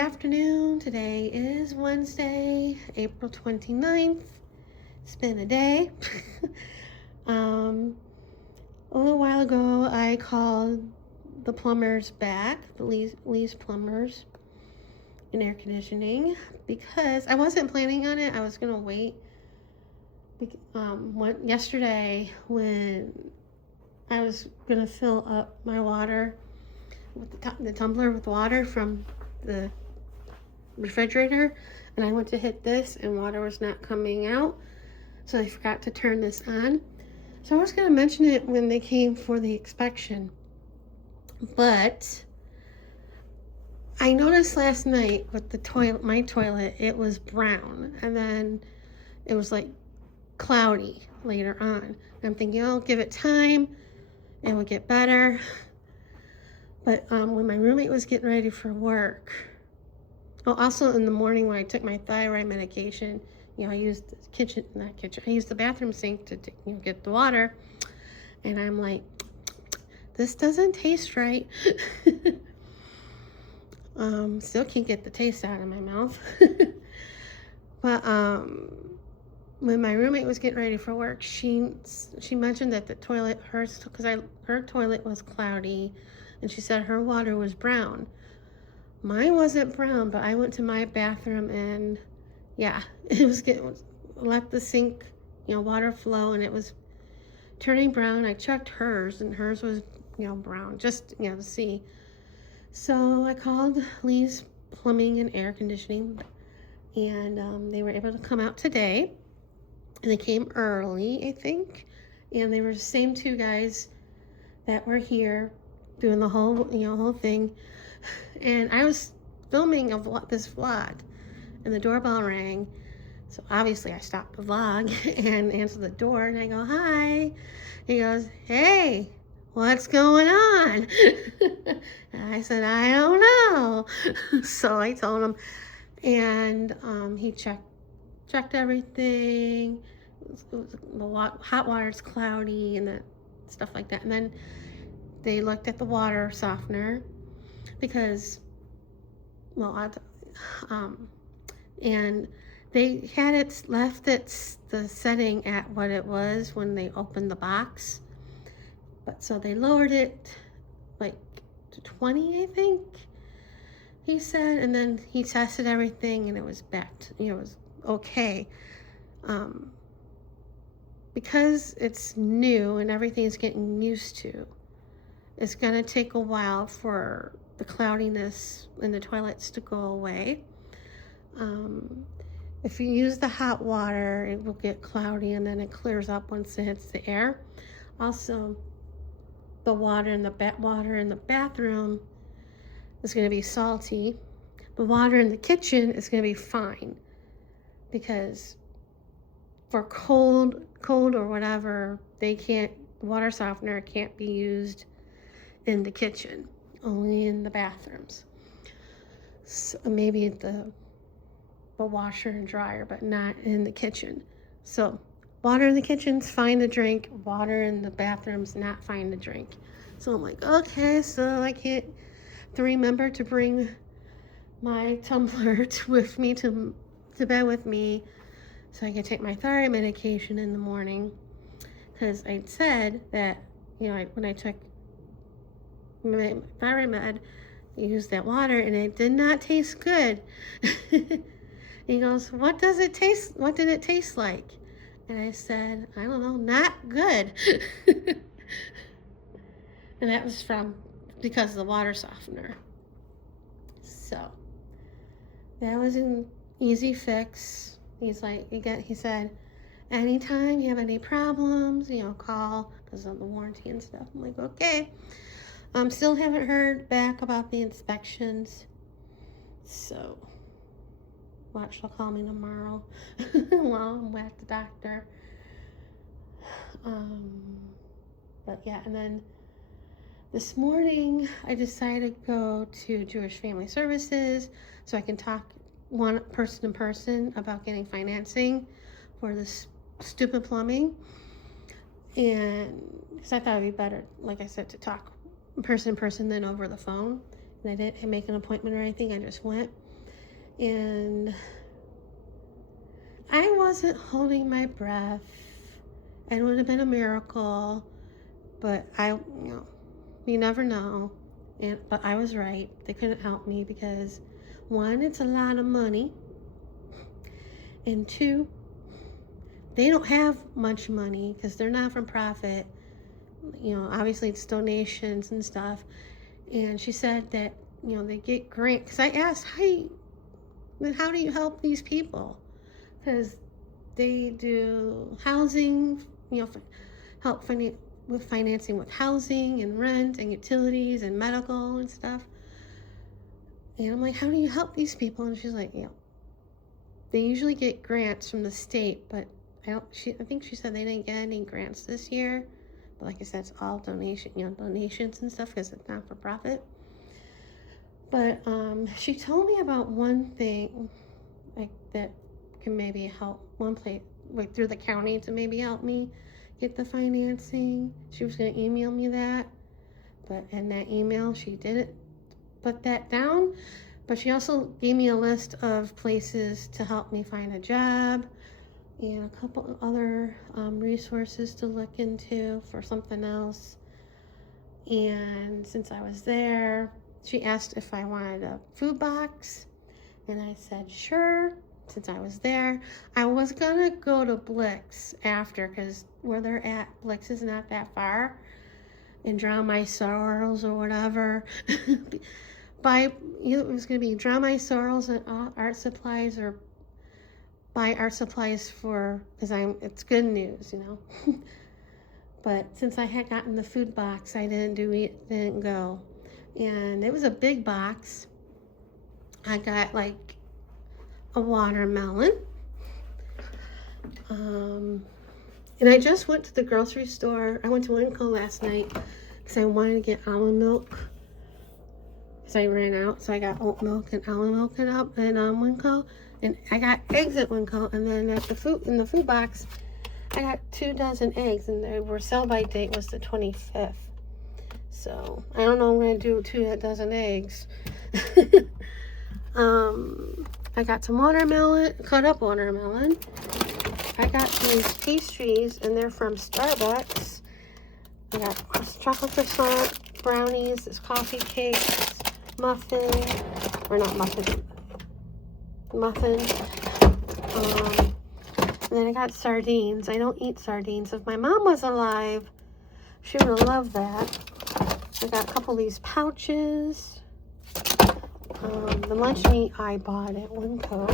Afternoon. Today is Wednesday, April 29th. It's been a day. A little while ago, I called the plumbers back, the Lee's plumbers in air conditioning, because I wasn't planning on it. I was going to wait. Yesterday, when I was going to fill up my water, with the tumbler with water from the refrigerator, and I went to hit this and water was not coming out, so I forgot to turn this on. So I was going to mention it when they came for the inspection, but I noticed last night with the toilet, my toilet, it was brown, and then it was like cloudy later on. I'm thinking, I'll give it time, it will get better. But when my roommate was getting ready for work, also in the morning when I took my thyroid medication, I used I used the bathroom sink to get the water, and I'm like, this doesn't taste right. Still can't get the taste out of my mouth. But when my roommate was getting ready for work, she mentioned that the toilet, her toilet was cloudy, and she said her water was brown. Mine wasn't brown, but I went to my bathroom and let the sink, water flow, and it was turning brown. I checked hers, and hers was, brown, just, to see. So I called Lee's Plumbing and Air Conditioning, and they were able to come out today, and they came early, I think, and they were the same two guys that were here doing the whole thing. And I was filming this vlog, and the doorbell rang. So obviously I stopped the vlog and answered the door, and I go, hi. He goes, hey, what's going on? And I said, I don't know. So I told him, and he checked everything. The hot water's cloudy and stuff like that. And then they looked at the water softener, because and they had left the setting at what it was when they opened the box, but so they lowered it like to 20, I think he said, and then he tested everything and it was back to, it was okay. Because it's new and everything's getting used to, it's going to take a while for the cloudiness in the toilets to go away. If you use the hot water, it will get cloudy, and then it clears up once it hits the air. Also, the water in the bathroom is going to be salty. The water in the kitchen is going to be fine, because for cold or whatever, the water softener can't be used in the kitchen, only in the bathrooms. So maybe the washer and dryer, but not in the kitchen. So water in the kitchen's fine to drink, water in the bathroom's not fine to drink. So I'm like, okay, so I can't remember to bring my tumbler with me to bed with me, so I can take my thyroid medication in the morning, because I said that, when I took my thyroid med, I used that water and it did not taste good. He goes, what did it taste like? And I said, I don't know, not good. And that was because of the water softener. So that was an easy fix. He said, anytime you have any problems, call, because of the warranty and stuff. I'm like, okay. Still haven't heard back about the inspections, so watch, they'll call me tomorrow while I'm at the doctor. But yeah, and then this morning I decided to go to Jewish Family Services so I can talk one person in person about getting financing for this stupid plumbing. And because I thought it'd be better, like I said, to talk person than over the phone. And I didn't make an appointment or anything, I just went. And I wasn't holding my breath. It would have been a miracle, but you never know. But I was right. They couldn't help me because, one, it's a lot of money, and two, they don't have much money because they're not for profit. Obviously it's donations and stuff. And she said that, they get grants. Because I asked, how do you help these people? Because they do housing, help with financing with housing and rent and utilities and medical and stuff. And I'm like, how do you help these people? And she's like, they usually get grants from the state, but I think she said they didn't get any grants this year. But like I said, it's all donations and stuff because it's not for profit. But she told me about one thing that can maybe help, one place through the county to maybe help me get the financing. She was going to email me that, but in that email she didn't put that down. But she also gave me a list of places to help me find a job and a couple other resources to look into for something else. And since I was there, she asked if I wanted a food box, and I said sure. Since I was there, I was gonna go to Blix after, because where they're at, Blix is not that far, and Drown My Sorrows or whatever. It was gonna be Drown My Sorrows and art supplies, or buy art supplies because it's good news, But since I had gotten the food box, I didn't go. And it was a big box. I got like a watermelon. And I just went to the grocery store. I went to Winco last night because I wanted to get almond milk because I ran out. So I got oat milk and almond milk in Winco. And I got eggs at Winco. And then in the food box, I got 2 dozen eggs, and their sell-by date was the 25th. So I don't know what I'm going to do with 2 dozen eggs. I got some watermelon, cut up watermelon. I got these pastries, and they're from Starbucks. I got chocolate croissant, brownies, this coffee cakes, muffin. And then I got sardines. I don't eat sardines. If my mom was alive, she would have loved that. I got a couple of these pouches. The lunch meat I bought at Winco.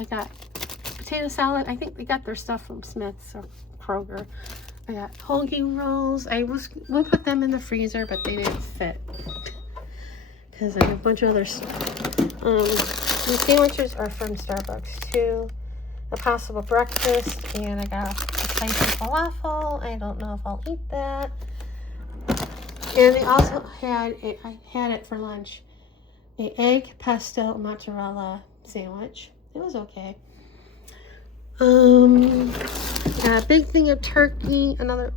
I got potato salad. I think they got their stuff from Smith's or Kroger. I got hoagie rolls. We'll put them in the freezer, but they didn't fit because I have a bunch of other stuff. These sandwiches are from Starbucks too. A possible breakfast, and I got a spicy falafel. I don't know if I'll eat that. And they also had I had it for lunch, an egg pesto mozzarella sandwich. It was okay. Got a big thing of turkey, another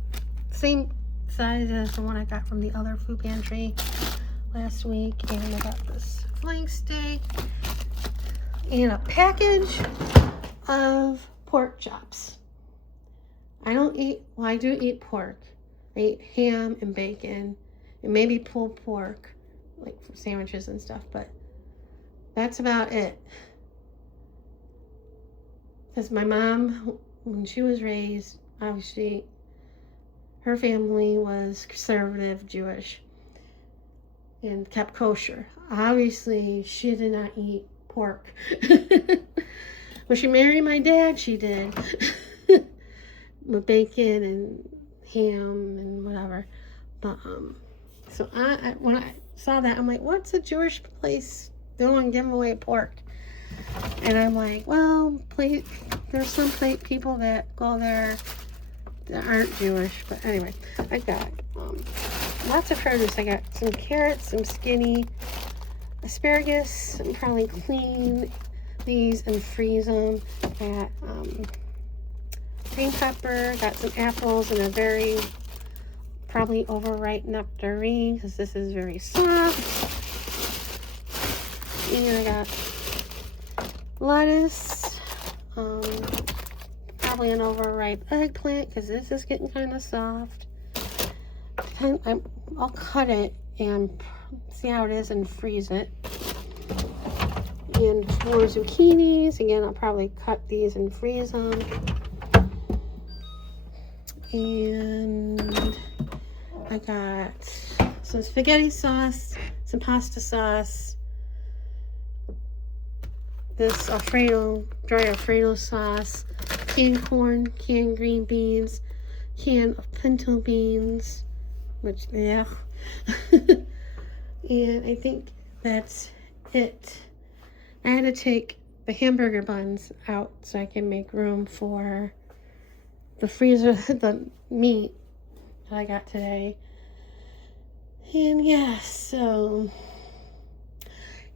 same size as the one I got from the other food pantry last week. And I got this flank steak and a package of pork chops. I do eat pork. I eat ham and bacon and maybe pulled pork, like for sandwiches and stuff, but that's about it. Because my mom, when she was raised, obviously her family was conservative Jewish and kept kosher. Obviously, she did not eat pork. When she married my dad, she did. With bacon and ham and whatever. But so when I saw that, I'm like, what's a Jewish place doing giving away pork? And I'm like, well, there's some people that go there that aren't Jewish. But anyway, I got lots of produce. I got some carrots, some skinny asparagus. I'm probably clean these and freeze them. I got green pepper, got some apples, and a very probably overripe nectarine because this is very soft. And I got lettuce, probably an overripe eggplant because this is getting kind of soft. I'll cut it and see how it is and freeze it. And more zucchinis. Again, I'll probably cut these and freeze them. And I got some spaghetti sauce, some pasta sauce, this dry Alfredo sauce, canned corn, canned green beans, can of pinto beans, which, yeah. And I think that's it. I had to take the hamburger buns out so I can make room for the freezer, the meat that I got today. And yeah, so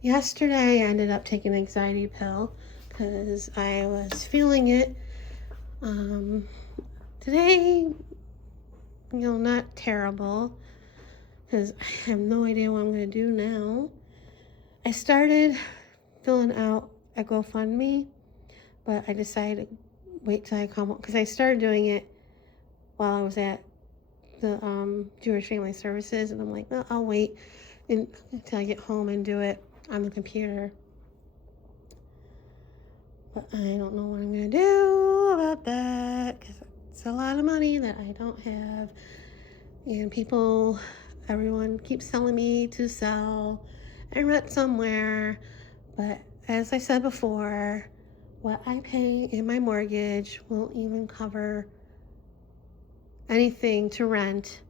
yesterday I ended up taking an anxiety pill because I was feeling it. Today, not terrible because I have no idea what I'm going to do now. I started filling out a GoFundMe, but I decided to wait till I come home because I started doing it while I was at the Jewish Family Services, and I'm like, well, I'll wait until I get home and do it on the computer. But I don't know what I'm going to do about that because it's a lot of money that I don't have. And everyone keeps telling me to sell and rent somewhere. But as I said before, what I pay in my mortgage won't even cover anything to rent.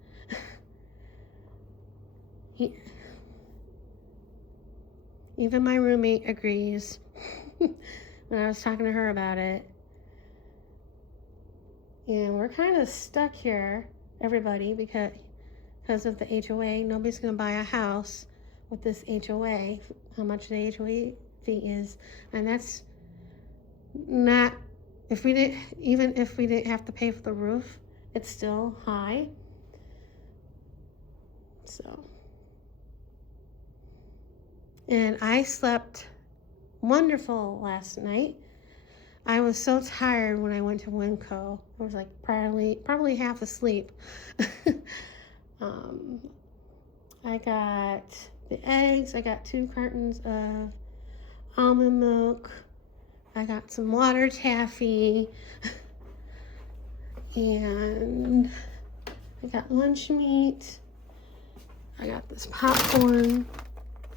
Even my roommate agrees when I was talking to her about it. And we're kind of stuck here, everybody, because of the HOA. Nobody's going to buy a house with this HOA, how much the HOA fee is. And that's not, even if we didn't have to pay for the roof, it's still high. So, and I slept wonderful last night. I was so tired when I went to Winco. I was like probably half asleep. I got the eggs. I got 2 cartons of almond milk. I got some water taffy. And I got lunch meat. I got this popcorn,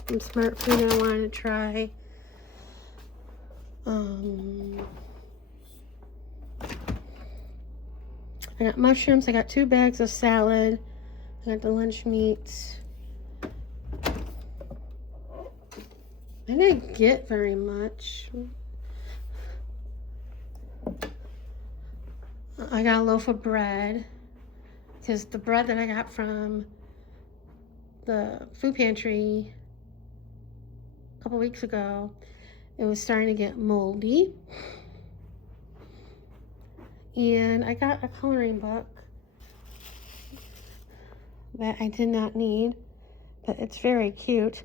some Smart Food I wanted to try. I got mushrooms. I got 2 bags of salad. I got the lunch meat. I didn't get very much. I got a loaf of bread because the bread that I got from the food pantry a couple weeks ago, it was starting to get moldy. And I got a coloring book that I did not need, but it's very cute.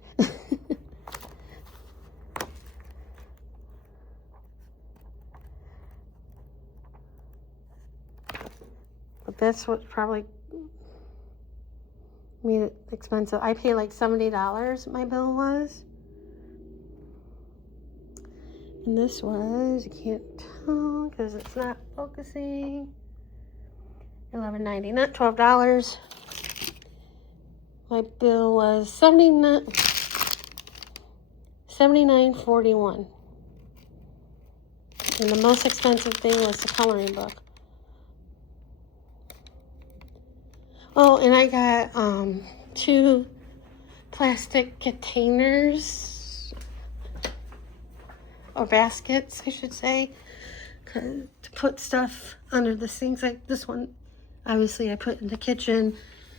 But that's what probably made it expensive. I paid like $70, my bill was. And this was, I can't tell because it's not focusing, $11.90, not $12. My bill was $79.41. And the most expensive thing was the coloring book. Oh, and I got 2 plastic containers, or baskets, I should say, to put stuff under the sinks. Like this one, obviously, I put in the kitchen,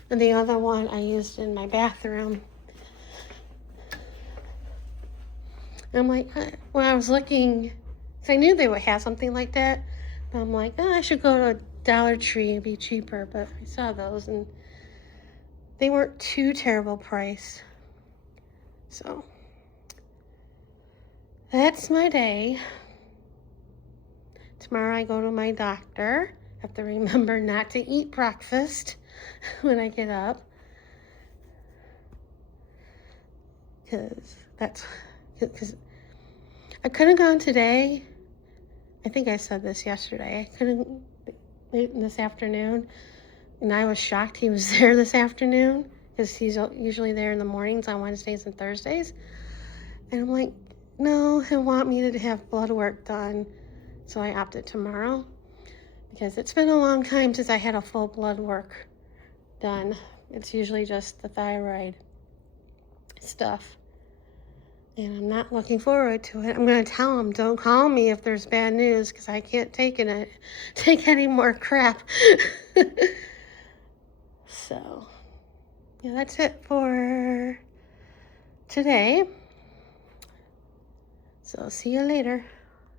and the other one I used in my bathroom. And I'm like, when I was looking, because I knew they would have something like that, but I'm like, I should go to Dollar Tree and be cheaper. But I saw those, and they weren't too terrible price. So that's my day. Tomorrow I go to my doctor. I have to remember not to eat breakfast when I get up. Because I could have gone today. I think I said this yesterday. I couldn't this afternoon. And I was shocked he was there this afternoon because he's usually there in the mornings on Wednesdays and Thursdays. And I'm like, no, he'll want me to have blood work done. So I opted tomorrow because it's been a long time since I had a full blood work done. It's usually just the thyroid stuff. And I'm not looking forward to it. I'm going to tell him, don't call me if there's bad news because I can't take any more crap. So, yeah, that's it for today. So, see you later.